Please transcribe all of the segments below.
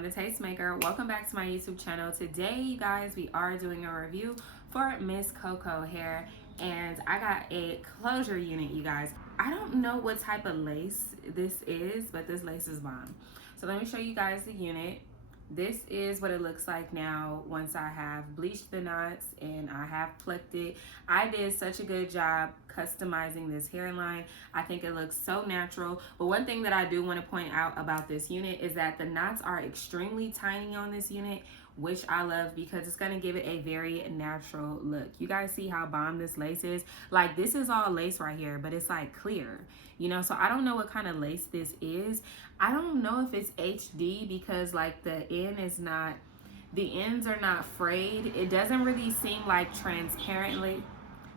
I'm the tastemaker. Welcome back to my YouTube channel. Today, you guys, we are doing a review for MSCOCO hair, and I got a closure unit, you guys. I don't know what type of lace this is, but this lace is bomb. So let me show you guys the unit. This is what it looks like now once I have bleached the knots and I have plucked it. I did such a good job customizing this hairline. I think it looks so natural. But one thing that I do want to point out about this unit is that the knots are extremely tiny on this unit, which I love because it's going to give it a very natural look. You guys see how bomb this lace is? Like, this is all lace right here, but it's like clear, you know? So I don't know what kind of lace this is. I don't know if it's HD because like the ends are not frayed. It doesn't really seem like transparently.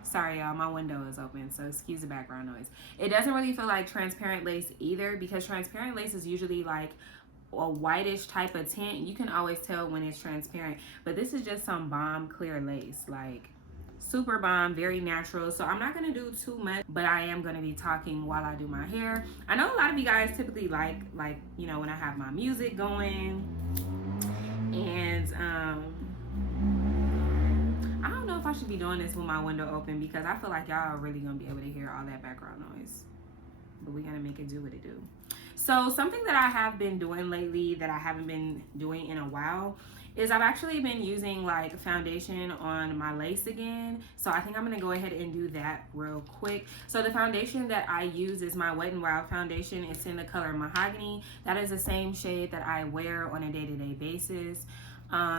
Sorry y'all, my window is open, so excuse the background noise. It doesn't really feel like transparent lace either, because transparent lace is usually like a whitish type of tint. You can always tell when it's transparent, but this is just some bomb clear lace, like super bomb, very natural. So I'm not gonna do too much, but I am gonna be talking while I do my hair. I know a lot of you guys typically like you know, when I have my music going, and I don't know if I should be doing this with my window open because I feel like y'all are really gonna be able to hear all that background noise, but we're gonna make it do what it do. So something that I have been doing lately that I haven't been doing in a while is I've actually been using like foundation on my lace again. So I think I'm gonna go ahead and do that real quick. So the foundation that I use is my Wet n Wild foundation. It's in the color Mahogany. That is the same shade that I wear on a day-to-day basis.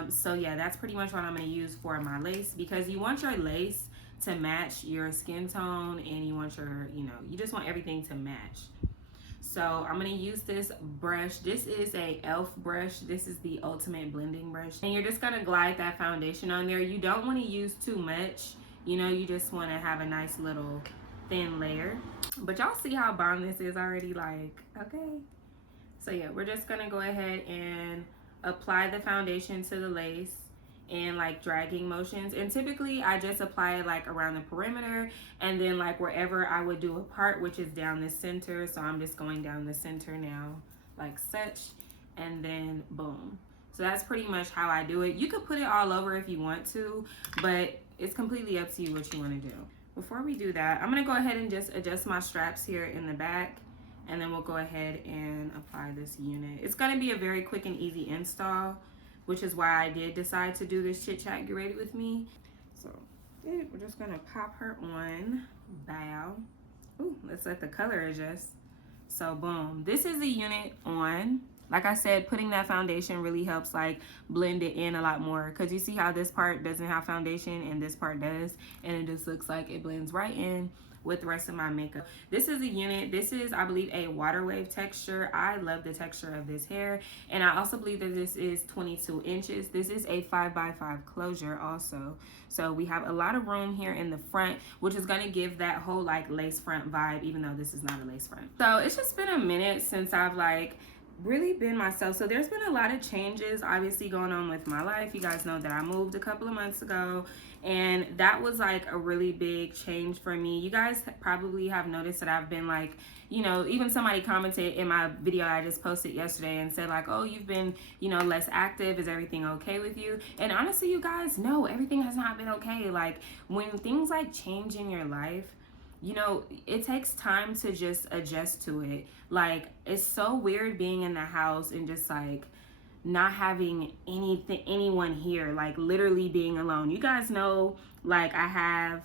So yeah, that's pretty much what I'm gonna use for my lace, because you want your lace to match your skin tone, and you want your, you know, you just want everything to match. So I'm going to use this brush. This is a e.l.f. brush. This is the ultimate blending brush. And you're just going to glide that foundation on there. You don't want to use too much. You know, you just want to have a nice little thin layer. But y'all see how bomb this is already? Like, okay. So yeah, we're just going to go ahead and apply the foundation to the lace and like dragging motions, and typically I just apply it like around the perimeter, and then like wherever I would do a part, which is down the center. So I'm just going down the center now like such, and then boom. So that's pretty much how I do it. You could put it all over if you want to, but it's completely up to you what you want to do. Before we do that, I'm gonna go ahead and just adjust my straps here in the back, and then we'll go ahead and apply this unit. It's gonna be a very quick and easy install, which is why I did decide to do this Chit Chat Get Ready With Me. So yeah, we're just gonna pop her on. Bow. Ooh, let's let the color adjust. So boom, this is the unit on. Like I said, putting that foundation really helps like blend it in a lot more, because you see how this part doesn't have foundation and this part does, and it just looks like it blends right in with the rest of my makeup. This is a unit. This is, I believe, a water wave texture. I love the texture of this hair, and I also believe that this is 22 inches. This is a 5x5 closure also. So we have a lot of room here in the front, which is gonna give that whole like lace front vibe, even though this is not a lace front. So it's just been a minute since I've like really been myself. So there's been a lot of changes obviously going on with my life. You guys know that I moved a couple of months ago, and that was like a really big change for me. You guys probably have noticed that I've been like, you know, even somebody commented in my video I just posted yesterday and said like, oh, you've been, you know, less active. Is everything okay with you? And honestly, you guys, no, everything has not been okay. Like, when things like change in your life, you know, it takes time to just adjust to it. Like, it's so weird being in the house and just like not having anyone here, like literally being alone. You guys know, like I'm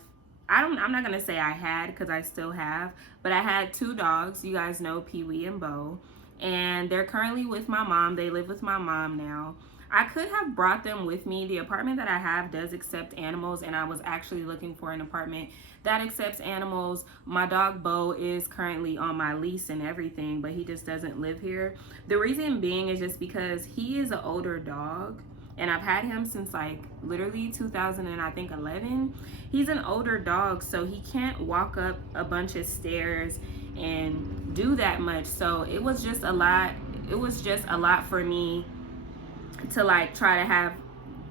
not gonna say I had, because I still have, but I had 2 dogs. You guys know Pee-wee and Bo, and they're currently with my mom. They live with my mom now. I could have brought them with me. The apartment that I have does accept animals, and I was actually looking for an apartment that accepts animals. My dog Bo is currently on my lease and everything, but he just doesn't live here. The reason being is just because he is an older dog, and I've had him since like literally 2011. He's an older dog, so he can't walk up a bunch of stairs and do that much. So it was just a lot. It was just a lot for me to like try to have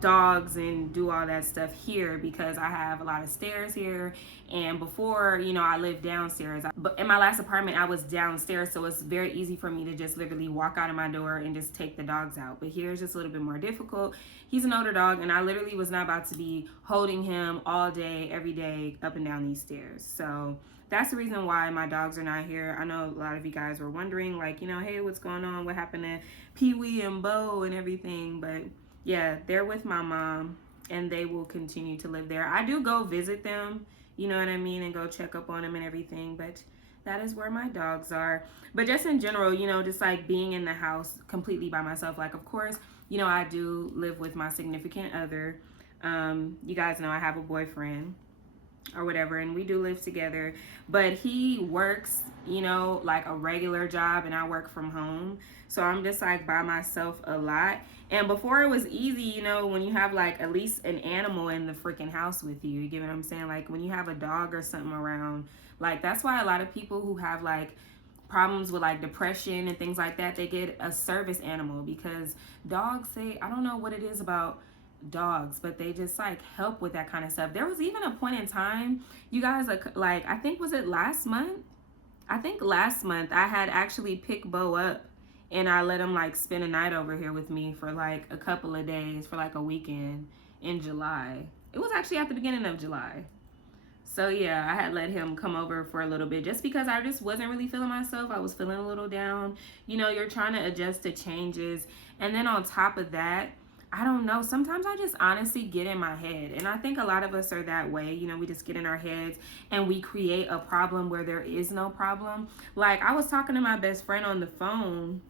dogs and do all that stuff here because I have a lot of stairs here. And before, you know, I lived downstairs, but in my last apartment I was downstairs, so it's very easy for me to just literally walk out of my door and just take the dogs out. But here it's just a little bit more difficult. He's an older dog, and I literally was not about to be holding him all day every day up and down these stairs. So that's the reason why my dogs are not here. I know a lot of you guys were wondering, like, you know, hey, what's going on, what happened to Pee-wee and Bo and everything. But yeah, they're with my mom, and they will continue to live there. I do go visit them, you know what I mean, and go check up on them and everything, but that is where my dogs are. But just in general, you know, just like being in the house completely by myself, like, of course, you know, I do live with my significant other. You guys know I have a boyfriend or whatever, and we do live together, but he works, you know, like a regular job, and I work from home. So I'm just like by myself a lot. And before it was easy, you know, when you have like at least an animal in the freaking house with you, you get what I'm saying? Like when you have a dog or something around, like that's why a lot of people who have like problems with like depression and things like that, they get a service animal, because dogs, I don't know what it is about dogs, but they just like help with that kind of stuff. There was even a point in time, you guys, like I think, was it last month? I think last month I had actually picked Bo up, and I let him like spend a night over here with me for like a couple of days, for like a weekend in July. It was actually at the beginning of July. So yeah, I had let him come over for a little bit just because I just wasn't really feeling myself. I was feeling a little down. You know, you're trying to adjust to changes. And then on top of that, I don't know, sometimes I just honestly get in my head. And I think a lot of us are that way. You know, we just get in our heads and we create a problem where there is no problem. Like I was talking to my best friend on the phone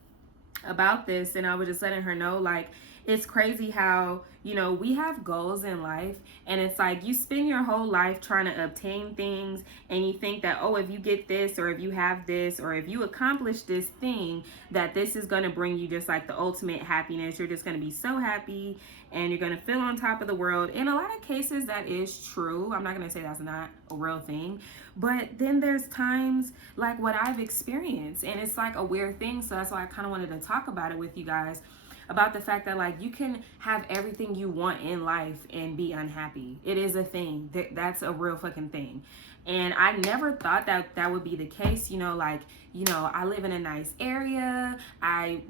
about this, and I was just letting her know, like, it's crazy how, you know, we have goals in life, and it's like you spend your whole life trying to obtain things, and you think that, oh, if you get this, or if you have this, or if you accomplish this thing, that this is going to bring you just like the ultimate happiness. You're just going to be so happy, and you're going to feel on top of the world. In a lot of cases, that is true. I'm not going to say that's not a real thing. But then there's times like what I've experienced, and it's like a weird thing. So that's why I kind of wanted to talk about it with you guys, about the fact that like you can have everything you want in life and be unhappy. It is a thing. That's a real fucking thing. And I never thought that that would be the case. You know, like, you know, I live in a nice area. I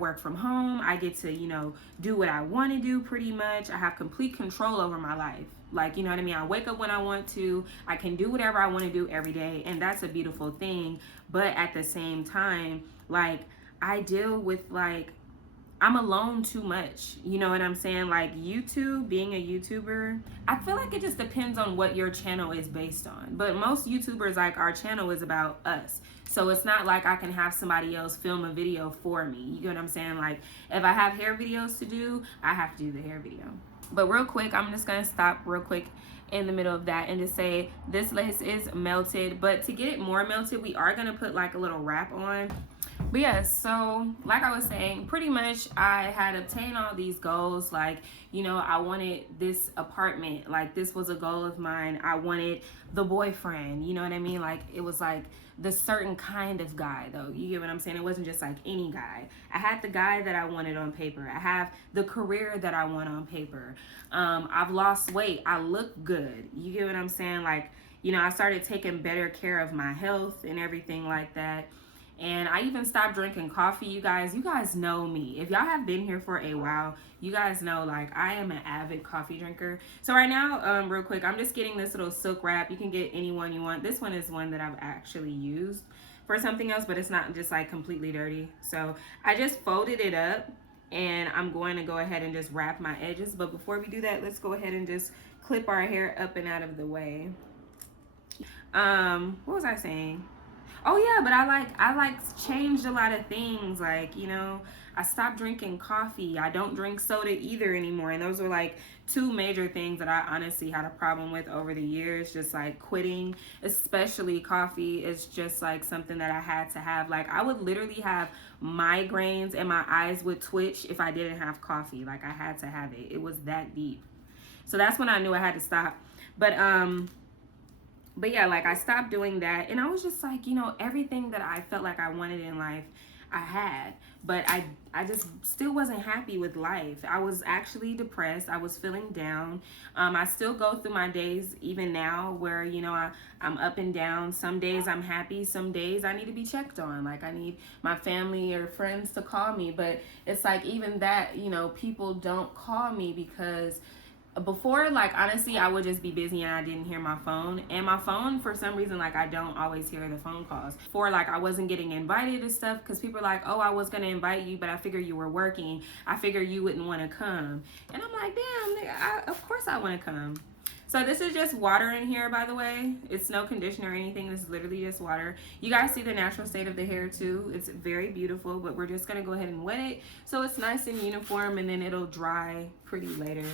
work from home. I get to, you know, do what I want to do pretty much. I have complete control over my life. Like, you know what I mean? I wake up when I want to. I can do whatever I want to do every day. And that's a beautiful thing. But at the same time, like, I deal with, like, I'm alone too much. You know what I'm saying? Like YouTube, being a YouTuber, I feel like it just depends on what your channel is based on. But most YouTubers, like, our channel is about us. So it's not like I can have somebody else film a video for me. You get what I'm saying? Like if I have hair videos to do, I have to do the hair video. But real quick, I'm just gonna stop real quick in the middle of that and just say this lace is melted. But to get it more melted, we are gonna put like a little wrap on. But yeah, so like I was saying, pretty much I had obtained all these goals. Like, you know, I wanted this apartment. Like, this was a goal of mine. I wanted the boyfriend, you know what I mean? Like, it was like the certain kind of guy, though. You get what I'm saying? It wasn't just like any guy. I had the guy that I wanted on paper. I have the career that I want on paper. I've lost weight. I look good. You get what I'm saying? Like, you know, I started taking better care of my health and everything like that. And I even stopped drinking coffee. You guys know me. If y'all have been here for a while, you guys know, like, I am an avid coffee drinker. So right now, real quick, I'm just getting this little silk wrap. You can get any one you want. This one is one that I've actually used for something else, but it's not just like completely dirty. So I just folded it up, and I'm going to go ahead and just wrap my edges. But before we do that, let's go ahead and just clip our hair up and out of the way. What was I saying? Oh yeah, but I changed a lot of things. Like, you know, I stopped drinking coffee. I don't drink soda either anymore. And those were like two major things that I honestly had a problem with over the years. Just like quitting, especially coffee, is just like something that I had to have. Like, I would literally have migraines and my eyes would twitch if I didn't have coffee. Like, I had to have it. It was that deep. So that's when I knew I had to stop. But yeah, like, I stopped doing that, and I was just like, you know, everything that I felt like I wanted in life, I had, but I just still wasn't happy with life. I was actually depressed. I was feeling down. I still go through my days even now where, you know, I'm up and down. Some days I'm happy. Some days I need to be checked on. Like I need my family or friends to call me. But it's like even that, you know, people don't call me because before, like, honestly, I would just be busy and I didn't hear my phone. And my phone, for some reason, like, I don't always hear the phone calls. For like, I wasn't getting invited to stuff because people are like, oh, I was going to invite you, but I figured you were working. I figured you wouldn't want to come. And I'm like, damn, nigga, of course I want to come. So this is just water in here, by the way. It's no conditioner or anything. This is literally just water. You guys see the natural state of the hair too. It's very beautiful, but we're just gonna go ahead and wet it so it's nice and uniform, and then it'll dry pretty later.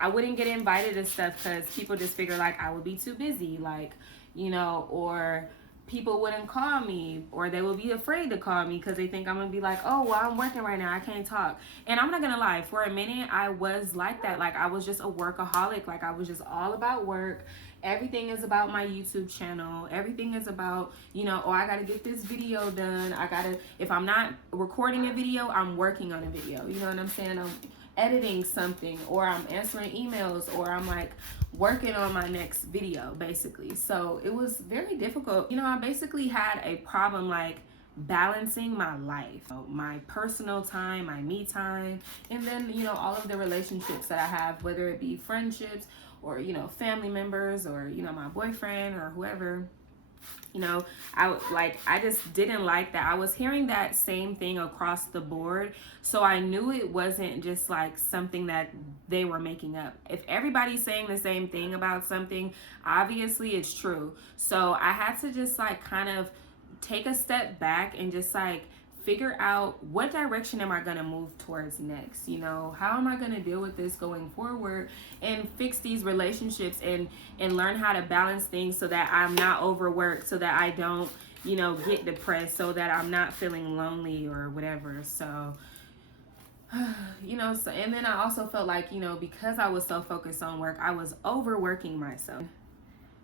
I wouldn't get invited to stuff because people just figure like I would be too busy, like, you know, or people wouldn't call me, or they would be afraid to call me because they think I'm gonna be like, oh, well, I'm working right now, I can't talk. And I'm not gonna lie, for a minute I was like that. Like I was just a workaholic. Like I was just all about work. Everything is about my YouTube channel. Everything is about, you know, oh, I gotta get this video done. If I'm not recording a video, I'm working on a video. You know what I'm saying? I'm editing something, or I'm answering emails, or I'm like working on my next video, basically. So it was very difficult. You know, I basically had a problem like balancing my life, my personal time, my me time, and then, you know, all of the relationships that I have, whether it be friendships or, you know, family members, or, you know, my boyfriend or whoever. You know, I just didn't like that. I was hearing that same thing across the board. So I knew it wasn't just like something that they were making up. If everybody's saying the same thing about something, obviously it's true. So I had to just like kind of take a step back and just like figure out what direction am I going to move towards next. You know, how am I going to deal with this going forward and fix these relationships and learn how to balance things so that I'm not overworked, so that I don't, you know, get depressed, so that I'm not feeling lonely or whatever. So you know, so, and then I also felt like, you know, because I was so focused on work, I was overworking myself.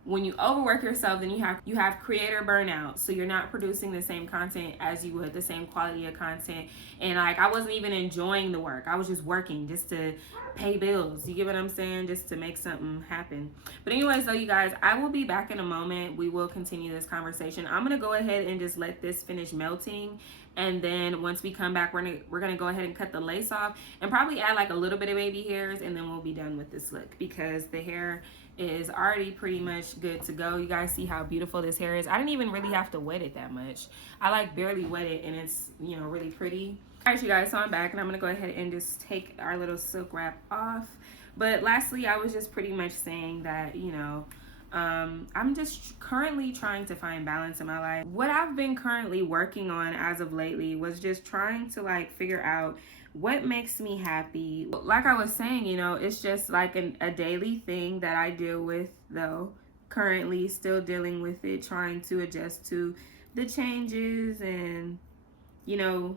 When you overwork yourself, then you have creator burnout. So you're not producing the same content as you would, the same quality of content. And like, I wasn't even enjoying the work. I was just working just to pay bills. You get what I'm saying? Just to make something happen. But anyways, though, you guys, I will be back in a moment. We will continue this conversation. I'm going to go ahead and just let this finish melting. And then once we come back, we're gonna go ahead and cut the lace off and probably add like a little bit of baby hairs, and then we'll be done with this look because the hair is already pretty much good to go. You guys see how beautiful this hair is. I didn't even really have to wet it that much. I like barely wet it, and it's, you know, really pretty. All right, you guys, so I'm back, and I'm gonna go ahead and just take our little silk wrap off. But lastly, I was just pretty much saying that, you know, I'm just currently trying to find balance in my life. What I've been currently working on as of lately was just trying to like figure out what makes me happy. Like I was saying, you know, it's just like a daily thing that I deal with, though. Currently still dealing with it, trying to adjust to the changes, and, you know,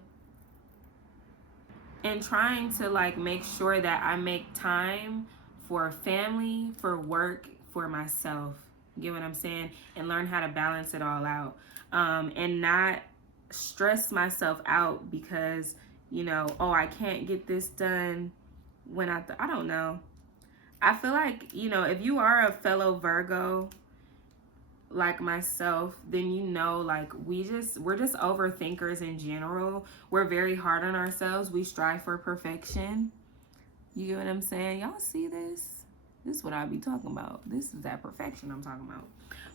and trying to like make sure that I make time for family, for work, for myself. You get what I'm saying? And learn how to balance it all out, and not stress myself out because, you know, oh, I can't get this done when I don't know. I feel like, you know, if you are a fellow Virgo like myself, then you know, like we're just overthinkers in general. We're very hard on ourselves. We strive for perfection. You get what I'm saying? Y'all see this? This is what I be talking about. This is that perfection I'm talking about.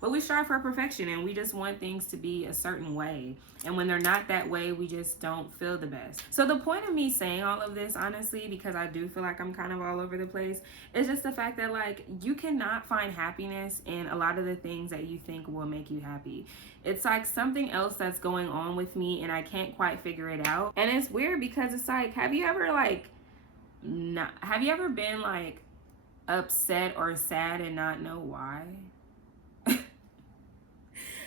But we strive for perfection, and we just want things to be a certain way. And when they're not that way, we just don't feel the best. So the point of me saying all of this, honestly, because I do feel like I'm kind of all over the place, is just the fact that like you cannot find happiness in a lot of the things that you think will make you happy. It's like something else that's going on with me, and I can't quite figure it out. And it's weird because it's like, have you ever been like upset or sad and not know why?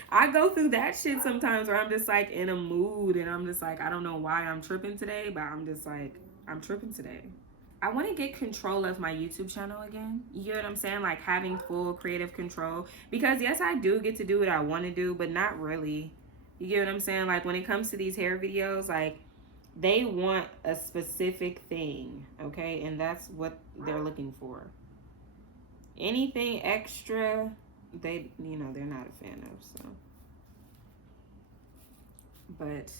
I go through that shit sometimes where I'm just like in a mood and I'm just like, I don't know why I'm tripping today, but I'm just like, I'm tripping today. I want to get control of my YouTube channel again. You get what I'm saying? Like having full creative control, because yes, I do get to do what I want to do, but not really. You get what I'm saying? Like when it comes to these hair videos, like they want a specific thing, okay? And that's what they're looking for. Anything extra, they, you know, they're not a fan of, so. But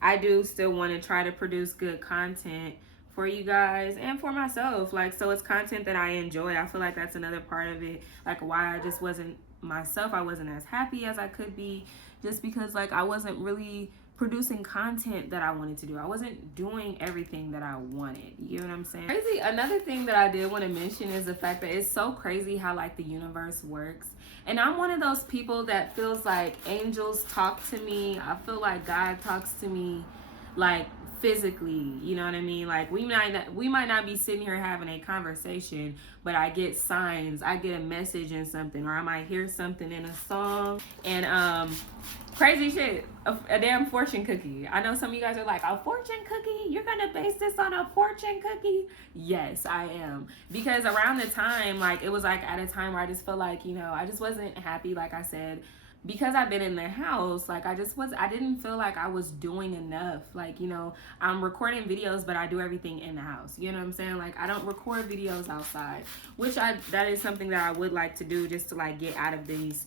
I do still want to try to produce good content for you guys and for myself. Like, so it's content that I enjoy. I feel like that's another part of it. Like why I just wasn't myself. I wasn't as happy as I could be just because like I wasn't really producing content that I wanted to do. I wasn't doing everything that I wanted. You know what I'm saying? Crazy. Another thing that I did want to mention is the fact that it's so crazy how like the universe works. And I'm one of those people that feels like angels talk to me. I feel like God talks to me like physically, you know what I mean? Like we might not be sitting here having a conversation, but I get signs, I get a message in something, or I might hear something in a song. And crazy shit, a damn fortune cookie. I know some of you guys are like, a fortune cookie? You're gonna base this on a fortune cookie? Yes, I am. Because around the time, like it was like at a time where I just felt like, you know, I just wasn't happy, like I said, because I've been in the house. Like I didn't feel like I was doing enough. Like, you know, I'm recording videos, but I do everything in the house. You know what I'm saying? Like I don't record videos outside, which that is something that I would like to do, just to like get out of these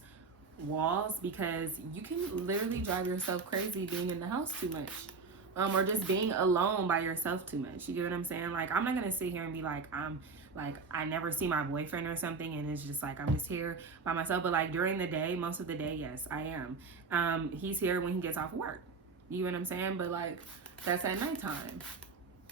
walls, because you can literally drive yourself crazy being in the house too much, or just being alone by yourself too much. You get what I'm saying? Like I'm not gonna sit here and be like I never see my boyfriend or something, and it's just like I'm just here by myself. But like during the day, most of the day, yes, I am. He's here when he gets off work. You know what I'm saying? But like that's at nighttime.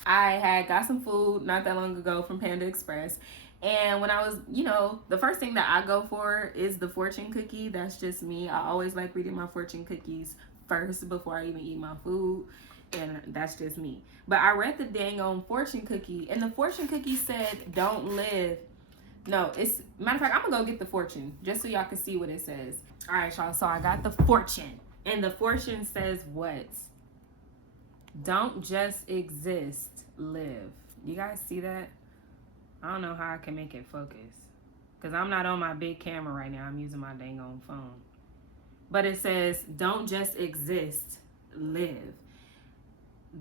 I had got some food not that long ago from Panda Express, and when I was, you know, the first thing that I go for is the fortune cookie. That's just me. I always like reading my fortune cookies first before I even eat my food. And that's just me. But I read the dang on fortune cookie, and the fortune cookie said, don't live. No, it's, matter of fact, I'm gonna go get the fortune just so y'all can see what it says. All right, y'all, so I got the fortune, and the fortune says what? Don't just exist, live. You guys see that? I don't know how I can make it focus, because I'm not on my big camera right now. I'm using my dang on phone. But it says, don't just exist, live.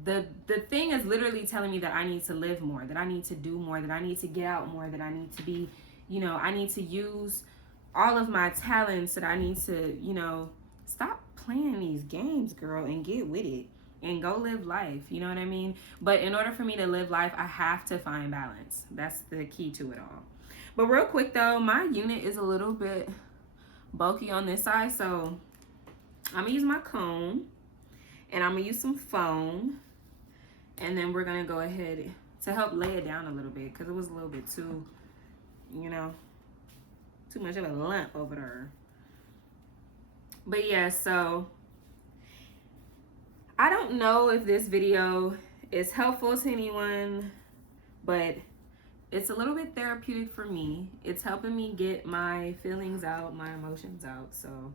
The thing is literally telling me that I need to live more, that I need to do more, that I need to get out more, that I need to be, you know, I need to use all of my talents, that I need to, you know, stop playing these games, girl, and get with it and go live life. You know what I mean? But in order for me to live life, I have to find balance. That's the key to it all. But real quick though, my unit is a little bit bulky on this side, so I'm gonna use my comb. And I'm gonna use some foam, and then we're gonna go ahead to help lay it down a little bit, because it was a little bit too, you know, too much of a lump over there. But yeah, so I don't know if this video is helpful to anyone, but it's a little bit therapeutic for me. It's helping me get my feelings out, my emotions out. So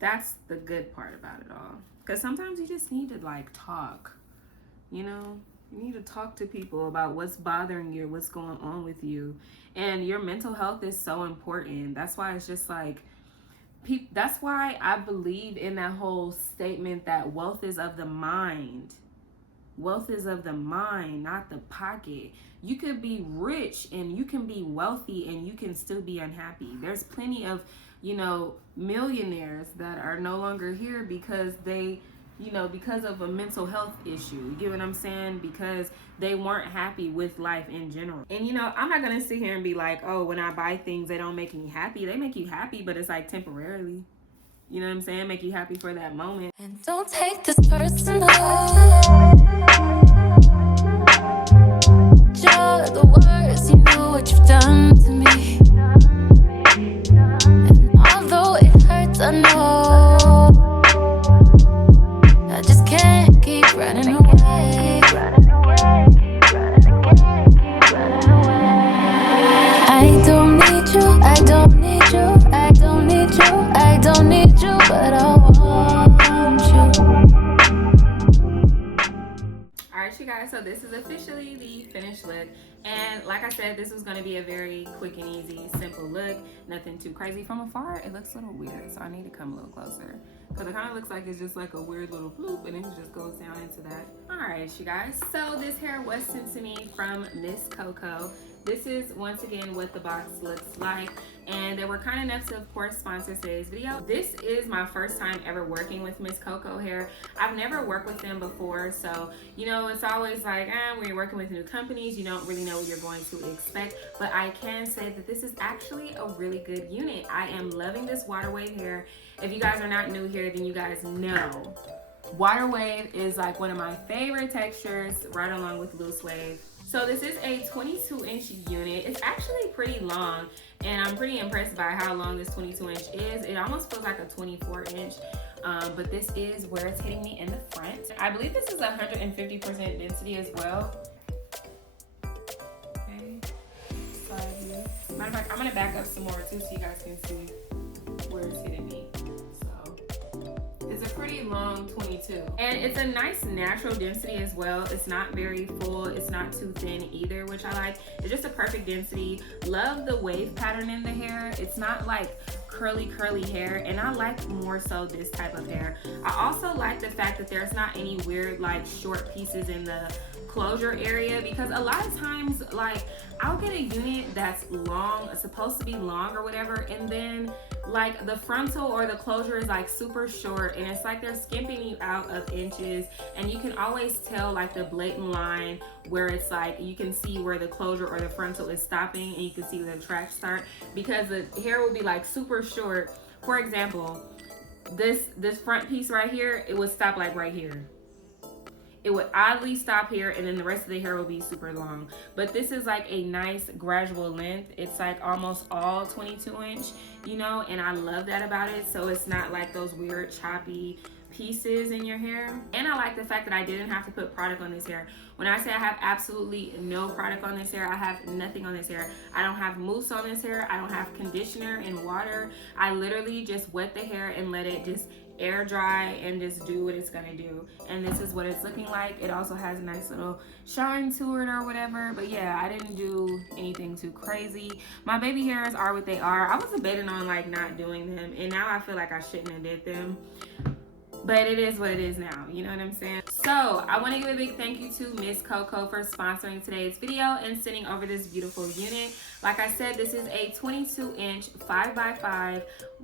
that's the good part about it all. Because sometimes you just need to like talk, you know, you need to talk to people about what's bothering you, what's going on with you. And your mental health is so important. That's why it's just like, that's why I believe in that whole statement that wealth is of the mind. Wealth is of the mind, not the pocket. You could be rich and you can be wealthy and you can still be unhappy. There's plenty of, you know, millionaires that are no longer here because they, you know, because of a mental health issue. You get what I'm saying? Because they weren't happy with life in general. And, you know, I'm not going to sit here and be like, oh, when I buy things, they don't make me happy. They make you happy, but it's like temporarily. You know what I'm saying? Make you happy for that moment. And don't take this personal. You're the worst, you know what you've done to me. And although it hurts, I know I just can't keep running away. I don't need you, I don't need you, I don't need you, I don't need you, but I want you. Alright, you guys, so this is officially the finished look. And like I said, this was going to be a very quick and easy, simple look. Nothing too crazy. From afar, it looks a little weird, so I need to come a little closer. because it kind of looks like it's just like a weird little bloop, and it just goes down into that. All right, you guys. So this hair was sent to me from MSCOCO. This is once again what the box looks like, and they were kind enough to of course sponsor today's video. This is my first time ever working with MSCOCO hair. I've never worked with them before, so you know, it's always like when you're working with new companies, you don't really know what you're going to expect, but I can say that this is actually a really good unit. I am loving this water wave hair. If you guys are not new here, then you guys know water wave is like one of my favorite textures, right along with loose wave. So this is a 22-inch unit. It's actually pretty long, and I'm pretty impressed by how long this 22-inch is. It almost feels like a 24-inch, but this is where it's hitting me in the front. I believe this is 150% density as well. Okay, side view. Matter of fact, I'm gonna back up some more too, so you guys can see where it's hitting me. It's a pretty long 22, and it's a nice natural density as well. It's not very full, it's not too thin either, which I like. It's just a perfect density. Love the wave pattern in the hair. It's not like curly hair, and I like more so this type of hair. I also like the fact that there's not any weird like short pieces in the closure area, because a lot of times like I'll get a unit that's long, supposed to be long or whatever, and then like the frontal or the closure is like super short, and it's like they're skimping you out of inches, and you can always tell like the blatant line where it's like you can see where the closure or the frontal is stopping, and you can see where the tracks start, because the hair will be like super short. For example, this front piece right here, it would stop like right here. It would oddly stop here, and then the rest of the hair will be super long. But this is like a nice gradual length. It's like almost all 22-inch, you know, and I love that about it. So it's not like those weird choppy pieces in your hair. And I like the fact that I didn't have to put product on this hair. When I say I have absolutely no product on this hair, I have nothing on this hair. I don't have mousse on this hair. I don't have conditioner and water. I literally just wet the hair and let it just air dry and just do what it's gonna do. And this is what it's looking like. It also has a nice little shine to it or whatever, but yeah, I didn't do anything too crazy. My baby hairs are what they are. I was debating on like not doing them, and now I feel like I shouldn't have did them, but it is what it is now, you know what I'm saying? So I want to give a big thank you to MSCOCO for sponsoring today's video and sending over this beautiful unit. Like I said, this is a 22-inch 5x5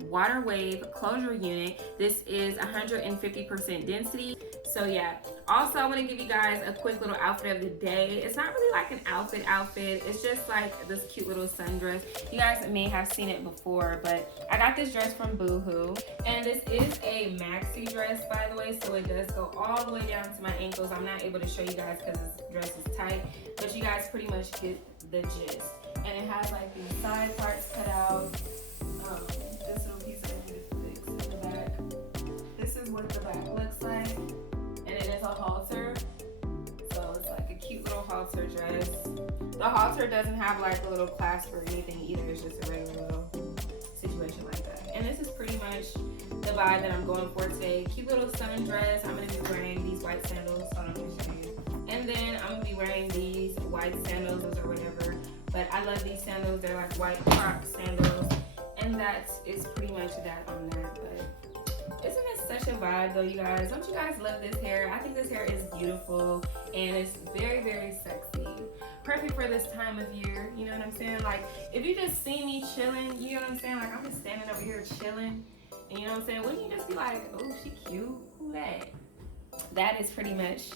water wave closure unit. This is 150% density. So yeah, also I want to give you guys a quick little outfit of the day. It's not really like an outfit, it's just like this cute little sundress. You guys may have seen it before, but I got this dress from Boohoo, and this is a maxi dress, by the way, so it does go all the way down to my ankles. I'm not able to show you guys because this dress is tight, but you guys pretty much get the gist. And it has like these side parts cut out. This little piece I need to fix in the back. This is what the back looks like, and it is a halter. So it's like a cute little halter dress. The halter doesn't have like a little clasp or anything either. It's just a regular little situation like that. And this is pretty much the vibe that I'm going for today. Cute little sundress. I'm gonna be wearing these white sandals. Hold on, let me show you. And then I'm gonna be wearing these white sandals or whatever. But I love these sandals. They're like white Crocs sandals, and that is pretty much that on that. But isn't it such a vibe though, you guys? Don't you guys love this hair? I think this hair is beautiful, and it's very sexy. Perfect for this time of year, you know what I'm saying? Like if you just see me chilling, you know what I'm saying? Like I'm just standing over here chilling, and you know what I'm saying? Wouldn't you just be like, oh, she cute? Who that? That is pretty much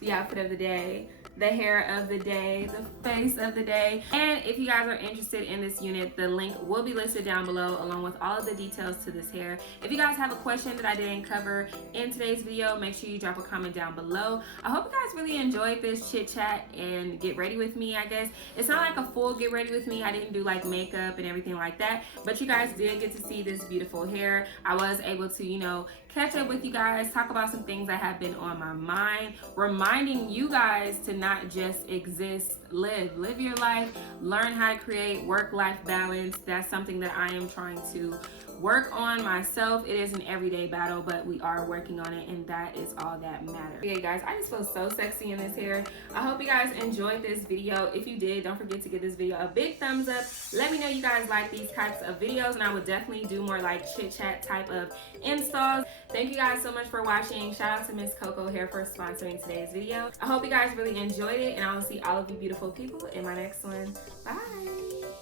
the outfit of the day, the hair of the day, the face of the day. And if you guys are interested in this unit, the link will be listed down below along with all of the details to this hair. If you guys have a question that I didn't cover in today's video, make sure you drop a comment down below. I hope you guys really enjoyed this chit chat and get ready with me, I guess. It's not like a full get ready with me. I didn't do like makeup and everything like that, but you guys did get to see this beautiful hair. I was able to, you know, catch up with you guys, talk about some things that have been on my mind, reminding you guys to not just exist, live your life, learn how to create work-life balance. That's something that I am trying to work on myself. It is an everyday battle, but we are working on it, and that is all that matters. Okay guys, I just feel so sexy in this hair. I hope you guys enjoyed this video. If you did, don't forget to give this video a big thumbs up. Let me know you guys like these types of videos, and I would definitely do more like chit chat type of installs. Thank you guys so much for watching. Shout out to MSCOCO Hair for sponsoring today's video. I hope you guys really enjoyed it, and I will see all of you beautiful people in my next one. Bye.